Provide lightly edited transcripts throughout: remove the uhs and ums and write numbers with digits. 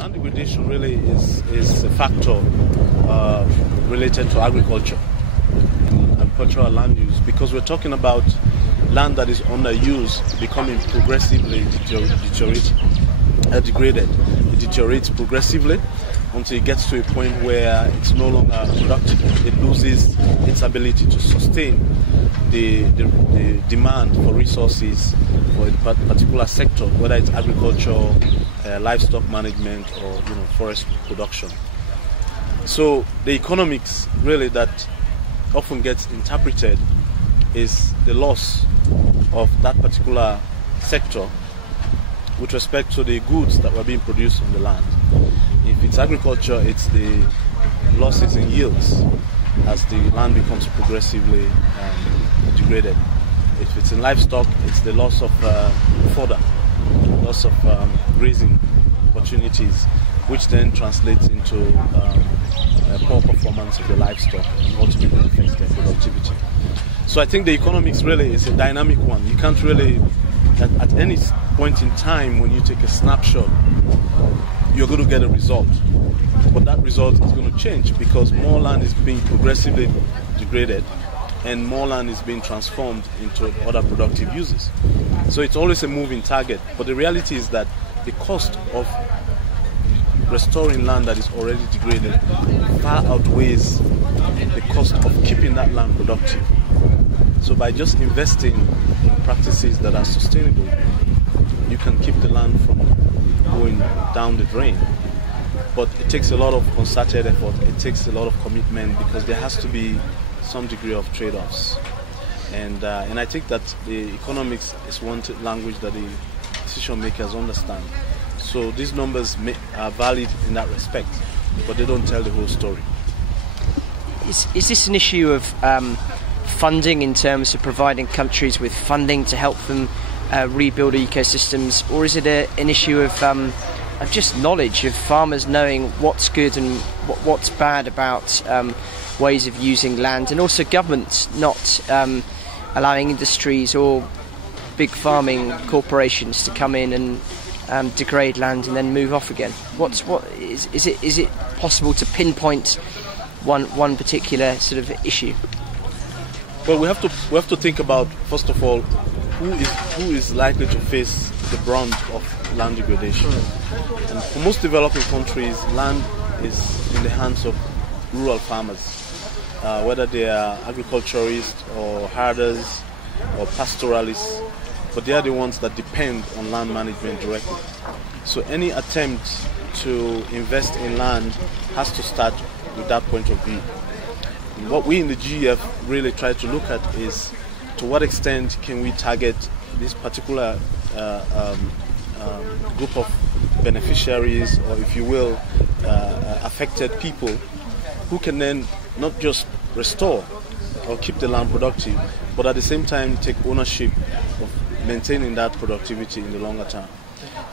Land degradation really is a factor related to agriculture and agricultural land use, because we're talking about land that is underused becoming progressively degraded. It deteriorates progressively until it gets to a point where it's no longer productive. It loses its ability to sustain the demand for resources for a particular sector, whether it's agriculture, livestock management, or forest production. So the economics really that often gets interpreted is the loss of that particular sector with respect to the goods that were being produced on the land. If it's agriculture, it's the losses in yields as the land becomes progressively degraded. If it's in livestock, it's the loss of fodder, loss of grazing opportunities, which then translates into poor performance of the livestock and ultimately affects their productivity. So I think the economics really is a dynamic one. You can't really, at any point in time when you take a snapshot, you're going to get a result. But that result is going to change because more land is being progressively degraded and more land is being transformed into other productive uses. So it's always a moving target. But the reality is that the cost of restoring land that is already degraded far outweighs the cost of keeping that land productive. So by just investing in practices that are sustainable, you can keep the land from going down the drain. But it takes a lot of concerted effort, it takes a lot of commitment, because there has to be some degree of trade-offs. And I think that the economics is one language that the decision makers understand. So these numbers are valid in that respect, but they don't tell the whole story. Is this an issue of funding in terms of providing countries with funding to help them rebuild ecosystems, or is it an issue of just knowledge, of farmers knowing what's good and what's bad about ways of using land, and also governments not allowing industries or big farming corporations to come in and degrade land and then move off again? Is it possible to pinpoint one particular sort of issue? Well, we have to think about, first of all, who is likely to face the brunt of land degradation. And for most developing countries, land is in the hands of rural farmers, whether they are agriculturists or herders or pastoralists, but they are the ones that depend on land management directly. So any attempt to invest in land has to start with that point of view. And what we in the GEF really try to look at is to what extent can we target this particular group of beneficiaries, or if you will, affected people, who can then not just restore or keep the land productive, but at the same time take ownership of maintaining that productivity in the longer term.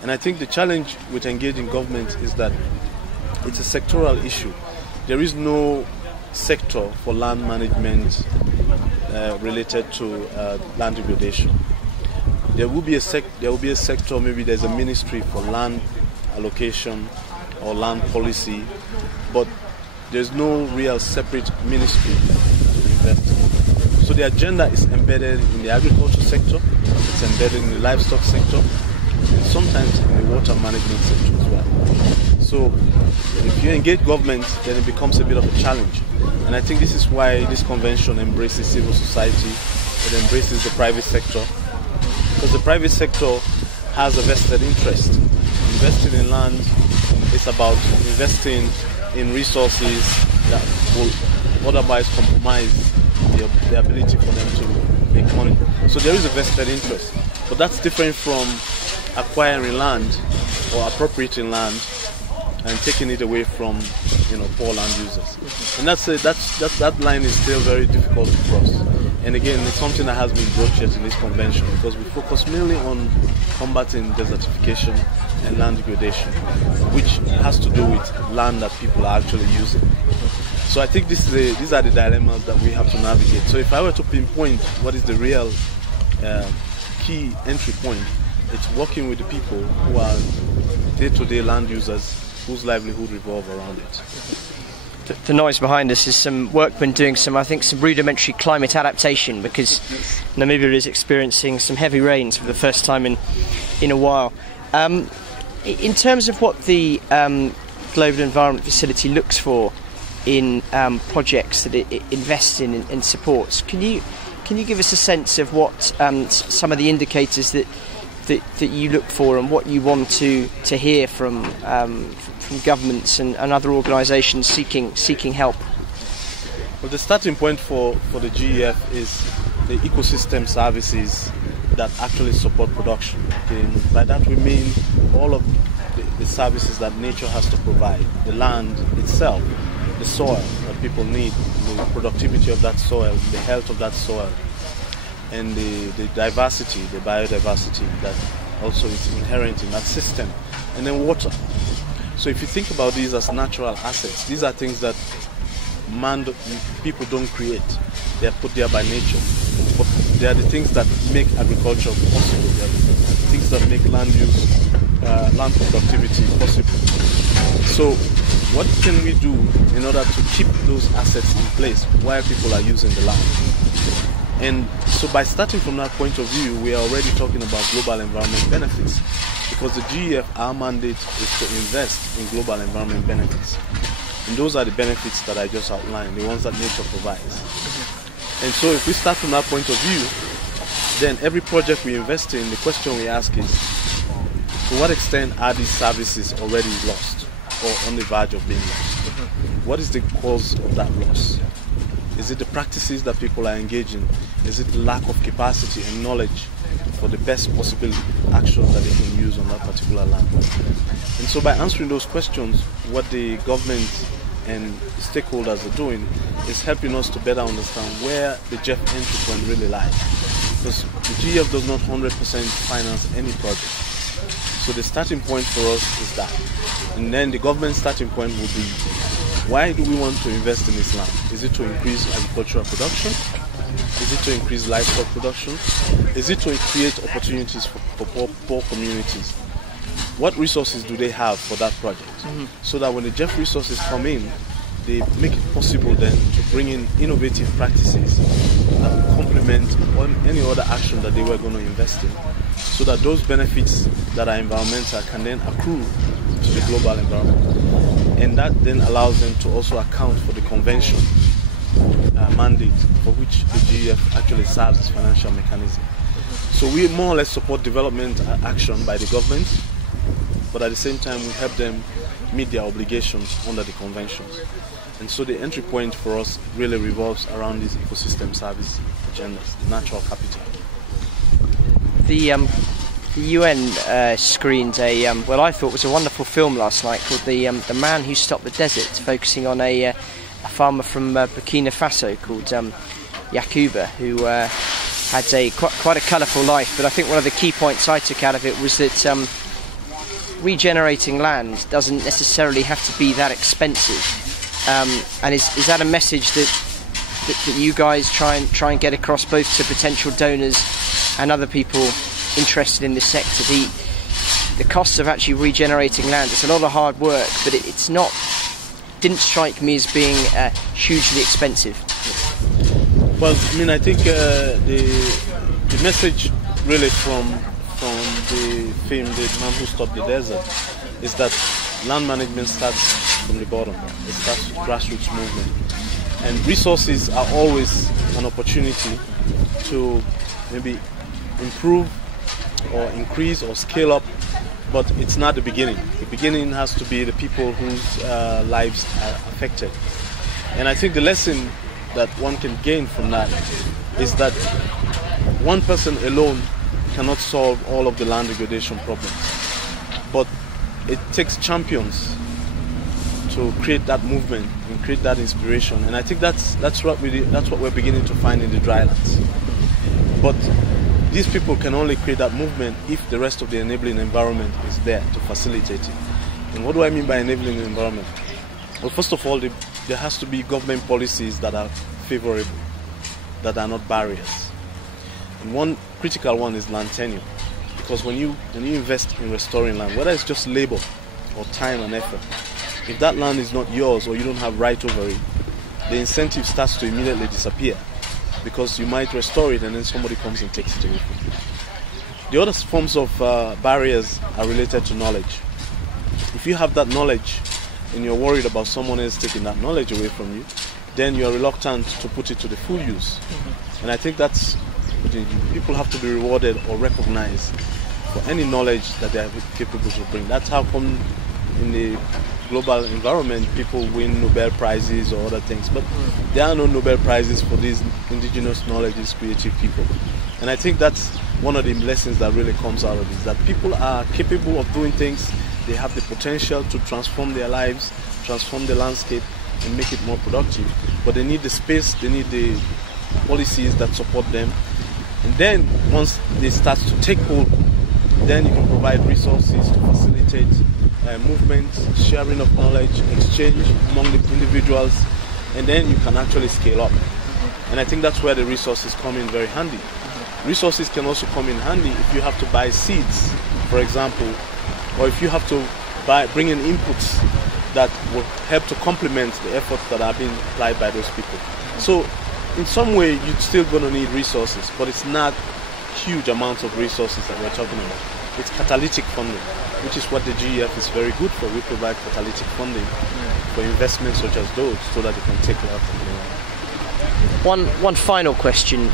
And I think the challenge with engaging government is that it's a sectoral issue. There is no sector for land management related to land degradation. There will be a sector, maybe there's a ministry for land allocation or land policy, but there's no real separate ministry to invest in. So the agenda is embedded in the agriculture sector, it's embedded in the livestock sector, and sometimes in the water management sector as well. So if you engage government, then it becomes a bit of a challenge. And I think this is why this convention embraces civil society, it embraces the private sector, because the private sector has a vested interest. Investing in land is about investing in resources that will otherwise compromise the ability for them to make money. So there is a vested interest, but that's different from acquiring land or appropriating land and taking it away from poor land users. And that line is still very difficult to cross. And again, it's something that has been broached in this convention, because we focus mainly on combating desertification and land degradation, which has to do with land that people are actually using. So I think these are the dilemmas that we have to navigate. So if I were to pinpoint what is the real key entry point, it's working with the people who are day-to-day land users whose livelihood revolve around it. The noise behind us is some workmen doing some rudimentary climate adaptation, because Namibia is experiencing some heavy rains for the first time in a while. In terms of what the Global Environment Facility looks for in projects that it invests in and supports, can you give us a sense of what some of the indicators that you look for, and what you want to hear from governments and other organisations seeking help? Well, the starting point for the GEF is the ecosystem services that actually support production. Okay? By that we mean all of the services that nature has to provide, the land itself, the soil that people need, the productivity of that soil, the health of that soil, and the diversity, the biodiversity that also is inherent in that system, and then water. So if you think about these as natural assets, these are things that people don't create. They are put there by nature. But they are the things that make agriculture possible. They are the things that make land use, land productivity possible. So what can we do in order to keep those assets in place while people are using the land? And so by starting from that point of view, we are already talking about global environment benefits, because the GEF, our mandate is to invest in global environment benefits. And those are the benefits that I just outlined, the ones that nature provides. And so if we start from that point of view, then every project we invest in, the question we ask is, to what extent are these services already lost or on the verge of being lost? What is the cause of that loss? Is it the practices that people are engaging? Is it the lack of capacity and knowledge for the best possible actions that they can use on that particular land? And so by answering those questions, what the government and stakeholders are doing is helping us to better understand where the GEF entry point really lies. Because the GEF does not 100% finance any project. So the starting point for us is that. And then the government starting point will be, why do we want to invest in this land? Is it to increase agricultural production? Is it to increase livestock production? Is it to create opportunities for poor communities? What resources do they have for that project? So that when the GEF resources come in, they make it possible then to bring in innovative practices that will complement any other action that they were going to invest in, so that those benefits that are environmental can then accrue to the global environment. And that then allows them to also account for the convention mandate for which the GEF actually serves as financial mechanism. So we more or less support development action by the government, but at the same time we help them meet their obligations under the conventions. And so the entry point for us really revolves around these ecosystem service agendas, the natural capital. The UN screened what I thought was a wonderful film last night called The Man Who Stopped the Desert, focusing on a farmer from Burkina Faso called Yakuba, who had quite a colourful life. But I think one of the key points I took out of it was that regenerating land doesn't necessarily have to be that expensive. And is that a message that you guys try and get across both to potential donors and other people interested in this sector? The costs of actually regenerating land, it's a lot of hard work, but didn't strike me as being hugely expensive. Well, I mean, I think the message really from the film The Man Who Stopped the Desert is that land management starts from the bottom. It starts with grassroots movement. And resources are always an opportunity to maybe improve or increase or scale up, but it's not the beginning. The beginning has to be the people whose lives are affected. And I think the lesson that one can gain from that is that one person alone cannot solve all of the land degradation problems, but it takes champions to create that movement and create that inspiration. And I think that's what we're beginning to find in the drylands. But these people can only create that movement if the rest of the enabling environment is there to facilitate it. And what do I mean by enabling environment? Well, first of all, there has to be government policies that are favorable, that are not barriers. And one critical one is land tenure. Because when you invest in restoring land, whether it's just labor or time and effort. If that land is not yours or you don't have right over it, the incentive starts to immediately disappear, because you might restore it and then somebody comes and takes it away from you. The other forms of barriers are related to knowledge. If you have that knowledge and you're worried about someone else taking that knowledge away from you, then you're reluctant to put it to the full use. And I think that's, people have to be rewarded or recognized for any knowledge that they are capable to bring. That's how come in the global environment people win Nobel Prizes or other things. But there are no Nobel Prizes for these indigenous knowledge, creative people. And I think that's one of the lessons that really comes out of this, that people are capable of doing things. They have the potential to transform their lives, transform the landscape, and make it more productive. But they need the space, they need the policies that support them. And then once they start to take hold, then you can provide resources to facilitate movement, sharing of knowledge, exchange among the individuals, and then you can actually scale up. And I think that's where the resources come in very handy. Resources can also come in handy if you have to buy seeds, for example, or if you have to bring in inputs that will help to complement the efforts that are being applied by those people. So in some way you're still going to need resources, but it's not huge amounts of resources that we're talking about. It's catalytic funding, which is what the GEF is very good for. We provide catalytic funding for investments such as those, so that they can take off. One final question.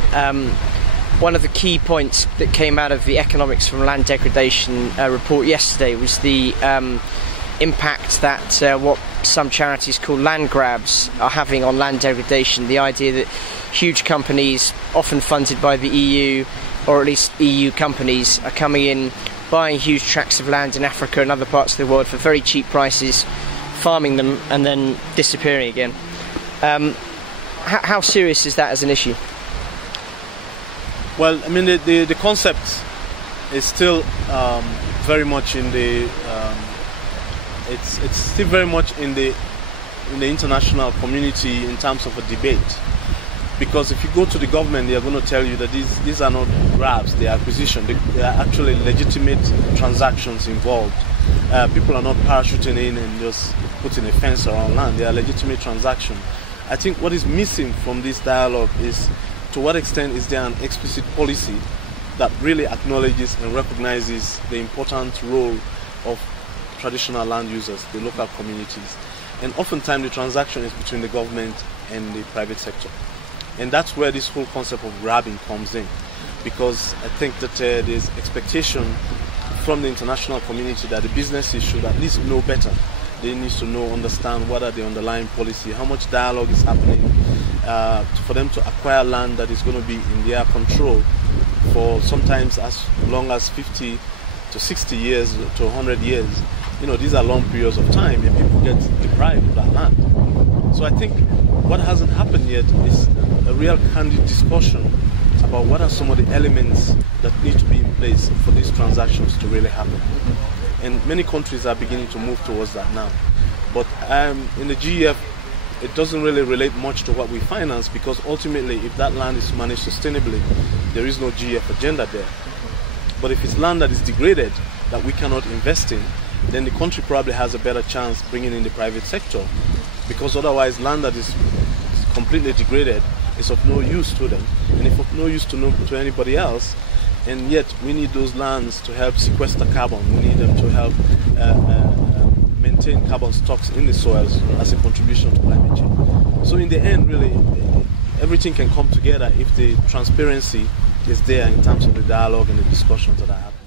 One of the key points that came out of the Economics from Land Degradation report yesterday was the impact that what some charities call land grabs are having on land degradation. The idea that huge companies, often funded by the EU, or at least EU companies, are coming in, buying huge tracts of land in Africa and other parts of the world for very cheap prices, farming them and then disappearing again. How serious is that as an issue? Well, I mean, the concept is still very much in the it's still very much in the international community in terms of a debate. Because if you go to the government, they are going to tell you that these are not grabs, they are acquisition. They are actually legitimate transactions involved. People are not parachuting in and just putting a fence around land. They are legitimate transactions. I think what is missing from this dialogue is, to what extent is there an explicit policy that really acknowledges and recognizes the important role of traditional land users, the local communities. And oftentimes the transaction is between the government and the private sector. And that's where this whole concept of grabbing comes in, because I think that there's expectation from the international community that the businesses should at least know better. They need to know, understand what are the underlying policy, how much dialogue is happening for them to acquire land that is going to be in their control for sometimes as long as 50 to 60 years to 100 years. You know, these are long periods of time and people get deprived of that land. So I think what hasn't happened yet is a real candid discussion about what are some of the elements that need to be in place for these transactions to really happen. And many countries are beginning to move towards that now. But in the GEF, it doesn't really relate much to what we finance, because ultimately, if that land is managed sustainably, there is no GEF agenda there. But if it's land that is degraded, that we cannot invest in, then the country probably has a better chance bringing in the private sector, because otherwise land that is completely degraded is of no use to them, and if of no use to anybody else, and yet we need those lands to help sequester carbon. We need them to help maintain carbon stocks in the soils as a contribution to climate change. So in the end, really, everything can come together if the transparency is there in terms of the dialogue and the discussions that are happening.